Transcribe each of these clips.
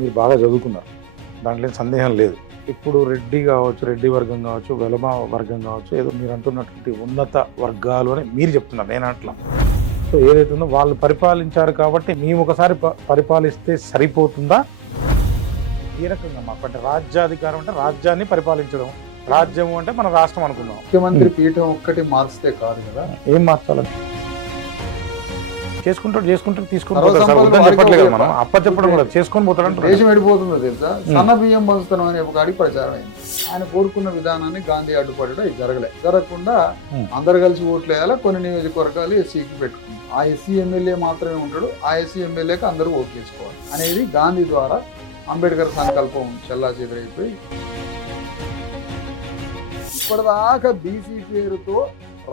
మీరు బాగా చదువుకున్నారు, దాంట్లో ఏం సందేహం లేదు. ఇప్పుడు రెడ్డి కావచ్చు, రెడ్డి వర్గం కావచ్చు, వెలమ వర్గం కావచ్చు, ఏదో మీరు అంటున్నటువంటి ఉన్నత వర్గాలు అని మీరు చెప్తున్నారు, నేను అట్లా. సో ఏదైతే ఉందో వాళ్ళు పరిపాలించారు కాబట్టి మేము ఒకసారి పరిపాలిస్తే సరిపోతుందా? ఏ రకంగా మాకు అంటే రాజ్యాధికారం అంటే రాజ్యాన్ని పరిపాలించడం, రాజ్యం అంటే మన రాష్ట్రం అనుకున్నాం. ముఖ్యమంత్రి పీఠం ఒక్కటి మార్చితే కాదు కదా, ఏం మార్చాలి? చేసుకుంటాడు తీసుకుని పోతాడు సార్, వద్దని చెప్పట్లేదు కదా, మనం అప్ప చెప్పడం కూడా చేసుకొని పోతాడంటే దేశం వెళ్ళిపోతుందో తెలుసా. సన్న బియ్యం పంచుతాం అనే ఒక కాడికి ప్రచారం అయింది. ఆయన కోరుకున్న విధానాన్ని గాంధీ అడ్డుపడడం ఇది జరగకుండా అందరు కలిసి ఓట్లు వేయాలి. కొన్ని నియోజకవర్గాలు ఎస్సీకి పెట్టుకుంది, ఆ ఎస్సీ ఎమ్మెల్యే మాత్రమే ఉంటాడు, ఆ ఎస్సీ ఎమ్మెల్యేకి అందరూ ఓట్లు వేసుకోవాలి అనేది గాంధీ ద్వారా అంబేద్కర్ సంకల్పం చెల్లా చెదరైపోయి ఇప్పటిదాకా బీసీ పేరుతో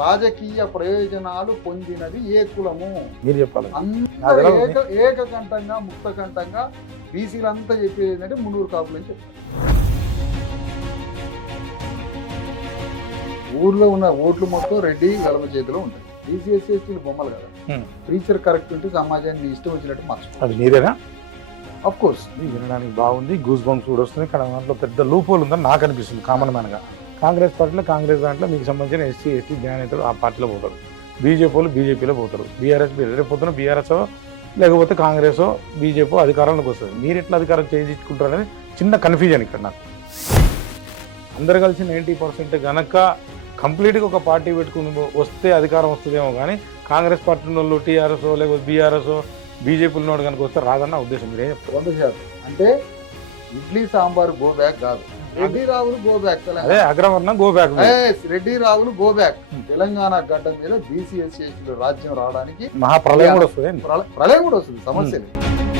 రాజకీయ ప్రయోజనాలు పొందినది ఏ కులము? మీరు చెప్పాలి. అందరూ ఏకకంఠంగా ముక్తకంఠంగా బీసీలంతా చెప్పేది ఏంటంటే మున్నూరు కాపులు అని చెప్తారు. ఊర్లో ఉన్న ఓట్లు మొత్తం రెడ్డి వెలమ చేతిలో ఉంటాయి. బీసీ ఎస్సీ ఎస్టీలు బొమ్మలు కదా, ఫ్యూచర్ కరెక్ట్ ఉంటే సమాజాన్ని ఇష్టం వచ్చినట్టు మార్చుకోవాలి. అది మీరేనా? అఫ్ కోర్స్ వినడానికి బాగుంది, గూస్ బంప్స్ కూడా వస్తుంది. కానీ దాంట్లో పెద్ద లూపోల్ ఉందని నాకు అనిపిస్తుంది కామన్ మ్యాన్గా. కాంగ్రెస్ పార్టీలో కాంగ్రెస్ దాంట్లో మీకు సంబంధించిన ఎస్సీ ఎస్టీ జ్ఞానేతలు ఆ పార్టీలో పోతారు, బీజేపీలో పోతారు, బీఆర్ఎస్ రేపు బీఆర్ఎస్ లేకపోతే కాంగ్రెస్ బీజేపీ అధికారంలోకి వస్తుంది. మీరు ఎట్లా అధికారం చేయించుకుంటారు అనేది చిన్న కన్ఫ్యూజన్ ఇక్కడ నాకు. అందరు కలిసి 90% కనుక కంప్లీట్గా ఒక పార్టీ పెట్టుకుని వస్తే అధికారం వస్తుందేమో, కానీ కాంగ్రెస్ పార్టీ వాళ్ళు టీఆర్ఎస్ లేకపోతే బీఆర్ఎస్ బీజేపీ ఉన్నోడు కనుక వస్తే రాదన్న ఉద్దేశం. మీరేం చెప్తారు? 100% అంటే ఇడ్లీ సాంబార్ గో బ్యాక్ కాదు, రెడ్డి రావులు గో బ్యాక్. అదే అగ్రవర్ణం గో బ్యాక్. రెడ్డి రావులు గో బ్యాక్. తెలంగాణ గడ్డ మీద బీసీ ఎస్సీ రాజ్యం రావడానికి మహాప్రలయం కూడా వస్తుంది. ప్రళయం కూడా వస్తుంది, సమస్య లేదు.